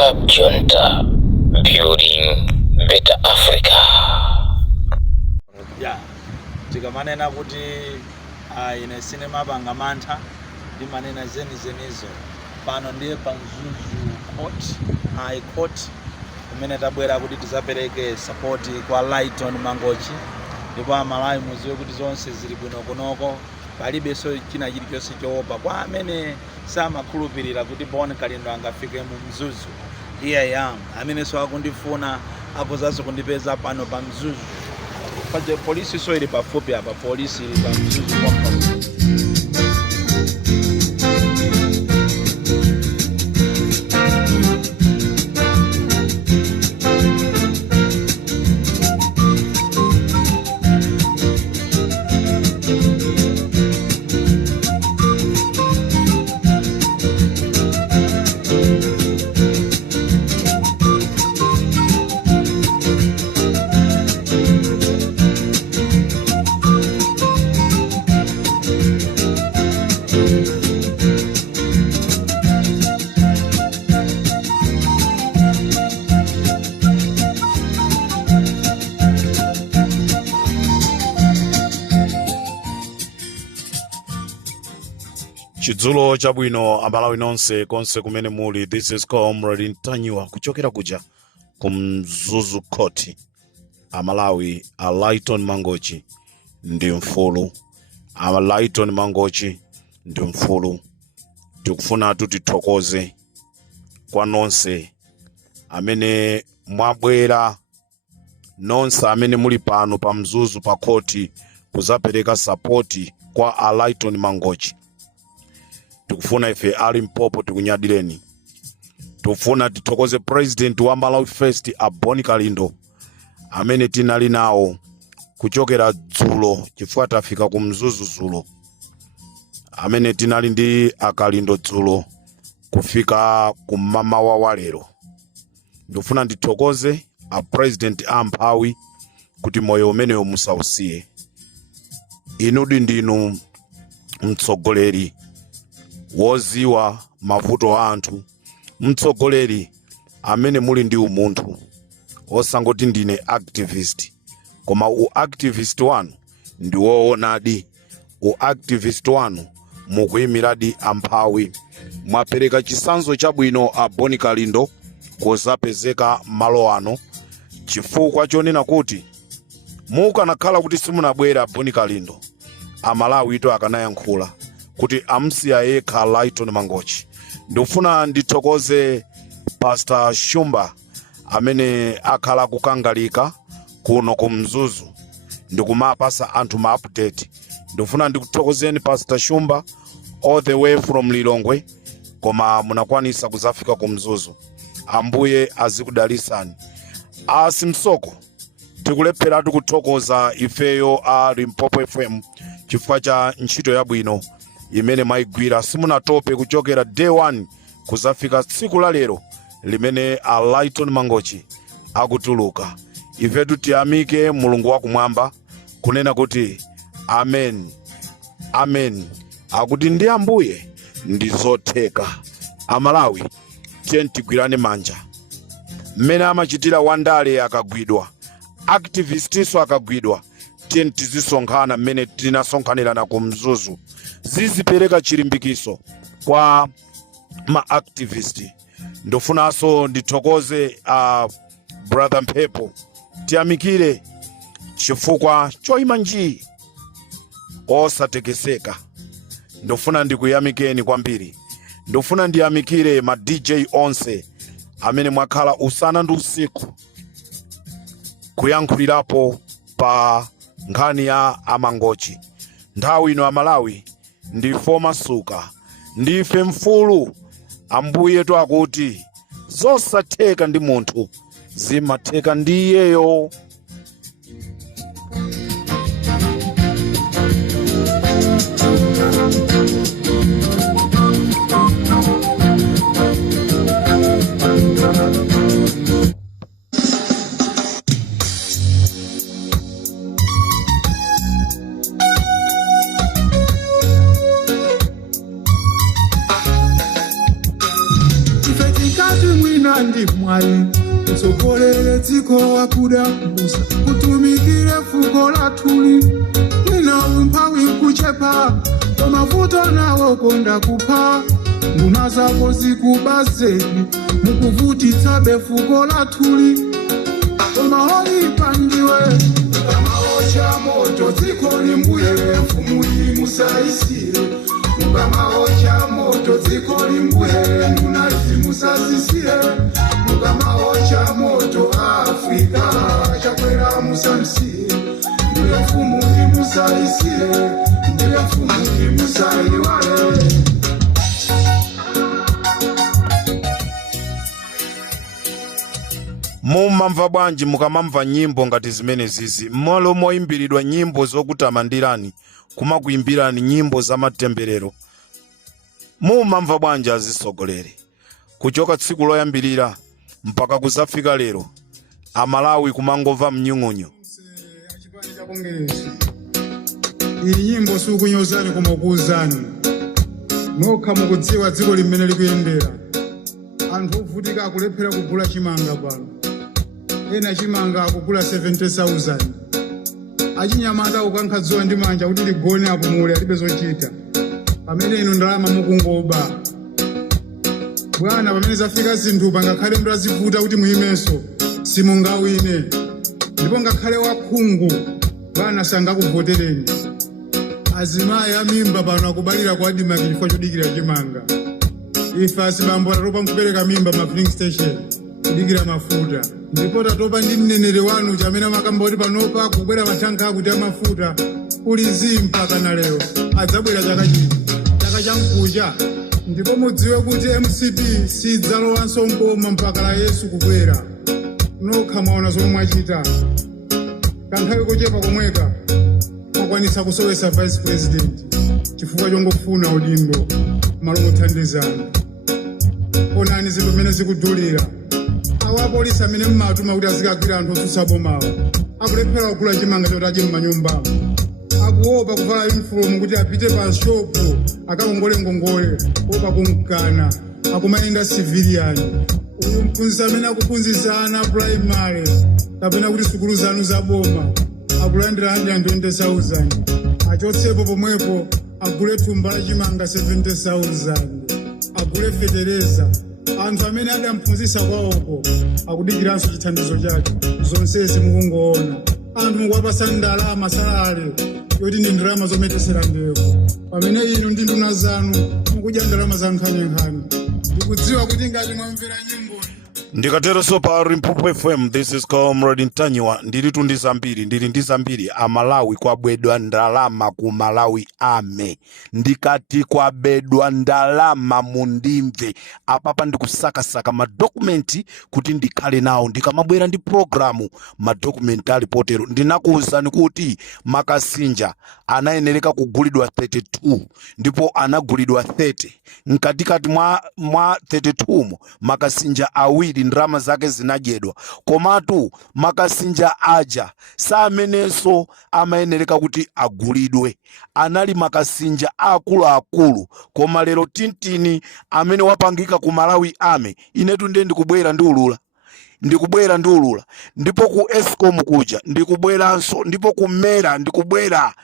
Club Junta, building better Africa. Yeah, tikamanena kuti ine sinema bangamantha ndi manena zenizo pano ndiye pa Mzuzu Court, High Court, kumene tabwera kuti tizapereke support kwa Lighton Mangochi ndipo amalawi muziwe kuti zonse zili bwinokonoko, palibenso china chilichonse choopa kwa amene samakhulupirira kuti Bon Kalindo angafike mu Mzuzu. Here I am, amenenso akundifuna akuzanso kundipeza pano pa Mzuzu. Paje polisi so ili pafupi hapa, polisi ili pa Mzuzu kwa Chidzulo chabwino amalawi nonse konse kumene muli. This is Comrade Ntanyiwa kuchokera kuja ku Mzuzu Court. Amalawi a Lighton Mangochi ndi mfulu. A Lighton Mangochi ndi mfulu. Tikufuna tutithokoze kwa nonse amene mwabwera, nonse amene muli pano pa Mzuzu pa court kuzapereka support kwa a Lighton Mangochi. Tukufuna ife ali mpopo tikunyadireni. Tukufuna tithokoze president wa Malawi First a Bon Kalindo amene tinali nawo kuchokera dzulo chifukwa tafika ku Mzuzu dzulo, amene tinali ndi akalindo dzulo kufika ku mama wa lero. Ndikufuna ndithokoze a president amphawi kuti moyo umeneyo musausiye. Inudi ndinu mtsogoleri woziwa mavuto a anthu, mtsogoleri amene muli ndi umunthu, osangoti ndine activist, koma activist wanu ndi woonadi, activist wanu mukuyimiradi amphawi. Mwapereka chisanzo chabwino a Bon Kalindo kozapezeka malo ano, chifukwa chonena kuti mukanakhala kuti simunabwera Bon Kalindo, amalawi ito akanayankhula kuti amsiya yekha Lighton Mangochi. Ndifuna ndithokoze Pastor Shumba amene akhala kukangalika kuno ku Mzuzu ndikumapasa anthu ma update. Ndifuna ndikuthokozeni Pastor Shumba all the way from Lilongwe, koma munakwanisa kuzafika ku Mzuzu. Ambuye azikudalisani. Asimsoko tikulephera tikuthokoza ifeyo a Limpopo FM chifukwa cha ntchito yabwino imene maigwira simunatope kuchokera day 1 kuzafika tsiku la lero limene a Lighton Mangochi akutuluka. Ifetu tiyamike Mulungu wakumwamba kunena kuti amen, amen. Akuti ndi Ambuye ndizotheka. Amalawi tiye tigwirane manja. Mmene amachitira wandale akagwidwa, activistiso akagwidwa, tiye tizisonkhana mmene tinasonkhanirana ku Mzuzu. Zizipereka chilimbikiso kwa ma activist. Ndofunaso ndithokoze brother Mphepo, tiyamikire chifukwa choyima njii osatekeseka. Ndofuna ndikuyamikeni kwambiri. Ndofuna ndiyamikire ma DJ onse amene mwakhala usana ndi usiku kuyankhulirapo pa nkhani ya Amangochi. Nthawi ino amalawi ndife masuka, ndife mfulu. Ambuye to akuti zosatheka ndi munthu zimatheka ndi iyeyo. If tikati mwina ndi mwayi utsogolere dziko wakuda mbusa kutumikire fuko lathuli mwina umphawi kuchepa mavuto nawo konda kupha nduna zako zikubazeni mukuvutitsa befuko lathuli omaoipa ndiwe mukamaocha moto dziko limbuye mfumu imusaisire mukamaocha moto dziko limbuye nduna zimusazisire mukamaocha moto Afrika chakwera musamsire ndiye mfumu imusaisire ndiye mfumu imusaiwale. Mumamva bwanji mukamamva nyimbo ngati zimene zizi mmalo moyimbiridwa nyimbo zokutamandirani kumakuyimbirani nyimbo za matemberero? Mumamva bwanji azisogoleri kuchoka tsiku loyambirira mpaka kuzafika lero Amalawi kumangova mnyung'unyo? Iyi nyimbo sukunyozani kumakuuzani nokha mukudziwa dziko limene likuyendera. Anthu ovutika akulephera kugula chimanga pano, ena chimanga akugula 70,000. Achinyamata ukankhadziwa ndi manja kuti ligone apumule alibe zochita, pamene inu ndalama mukungoba. Bwana pamene zafika zinthu pangakhale mtazivuta kuti muyimenso simungawine, ndipo ngakhale wakhungu bwana sangakuvotereni. Azimayi amimba pano akubalira kwa adima chifukwa chodikira chimanga. Ife asibambo tatopa nkupereka mimba ma filling station kudikira mafuta, ndipo tatopa ndi mneneri wanu chamene makamba kuti panopa kubwera mathanka akuti amafuta ulizi mpaka na lero adzabwera chaka chamkucha. Ndipo mudziwe kuti MCP sidzalowanso nkoma mpaka la Yesu kubwera. Nokha mwaona zomwe mwachita kanthawi kochepa komweka mwakwanitsa kusowesa vice president chifukwa chongofuna udindo malo mothandizana. Onani zinthu zimene zikudulira. Awa apolisi amene mmatuma kuti azikagwira anthu otsutsa bomawo akulephera kugula chimanga choti ache m'manyumbamo, akuopa kuvala uniform kuti apite pa shopu akakongole ngongole opa kumkana akumayenda civilian. Uyu mphunzitsi amene akuphunzitsana primary kapena kuti sukulu zanu za boma akulandira 120,000, achotsepo pomwepo agule thumba la chimanga 70,000, agule fetereza. Anthu amene adamphunzitsa kwawoko akudikiranso chithandizo chake. Zonsezi mukungoona anthu mukuwapasa ndalama salale yoti ndi ndalama zometesera ndevu, pamene inu ndi nduna zanu mukudya ndalama za nkhanyankhani. Ndikudziwa kuti ngati mwamvera nyimbo ndikatero so pa Limpopo FM. This is Comrade Ntanyiwa. Ndilitu ndi zambiri Amalawi kwabedwa ndalama ku Malawi ame. Ndikati kwabedwa ndalama mundimve apapa ndikusakasaka madokumenti kuti ndikhale nawo ndikamabwera ndi programu madokumenti alipotero. Ndinakuwuzani kuti makasinja anayenereka kugulidwa 32 ndipo anagulidwa 30. Mkatikati mwa 32 mo makasinja awiri ndrama zake zinadyedwa, komatu makasinja aja samenenso amayenereka kuti agulidwe. Anali makasinja akulu koma lero tintini amene wapangika ku Malawi ame. Inetu ndiye ndikubwera ndi ulula ndipo ku Eskom kuja ndikubweranso, ndipo ku Mera ndikubwera,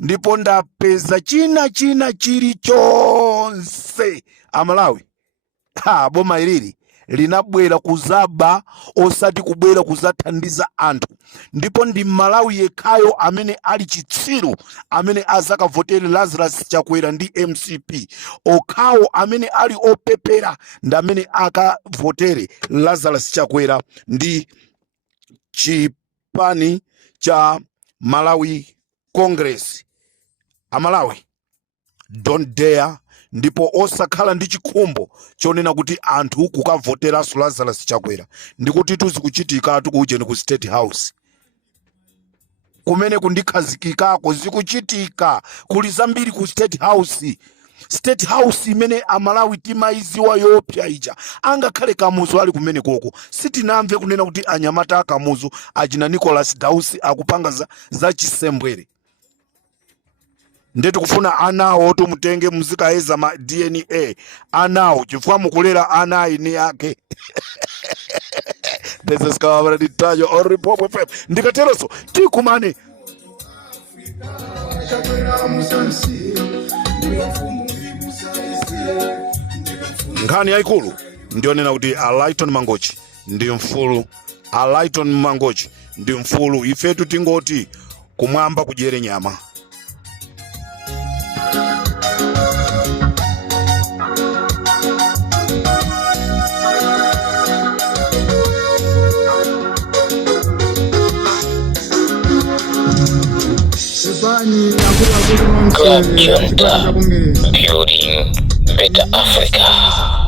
ndipo ndapeza china chilichonse Amalawi. Boma ilili linabwera kuzaba osati kubwera kuzathandiza anthu, ndipo ndi Malawi yekhayo amene ali chitsiru amene azakavotere Lazarus Chakwera ndi MCP. Okhawo amene ali opepera ndi amene akavotere Lazarus Chakwera ndi chipani cha Malawi Congress. Amalawi don't dare, ndipo osakhala ndi chikhumbo chonena kuti anthu kukavotera Lazarus Chakwera ndikuti tuzikuchitika tukujeni ku State House kumene kundikhazikikako zikuchitika kuli zambiri ku State House. State House imene Amalawi timaiziwa yopya ija angakhale Kamuzu ali kumene koko sitinamve kunena kuti anyamata akamuzu achina Nicholas Dausi akupanga za chisembwere. ndeti kufuna anawo tumutenge muzikayeza ma DNA anawo chifukwa mukulera ana ini yake. This is covered in Tayo or Report FM. Ndikateroso tikumane. Nkhani yaikulu ndio nena kuti Alaiton Mangochi ndi mfulu. Alaiton Mangochi ndi mfulu. Ifetu tingoti kumwamba kudyere nyama. Club Junta, building better Africa.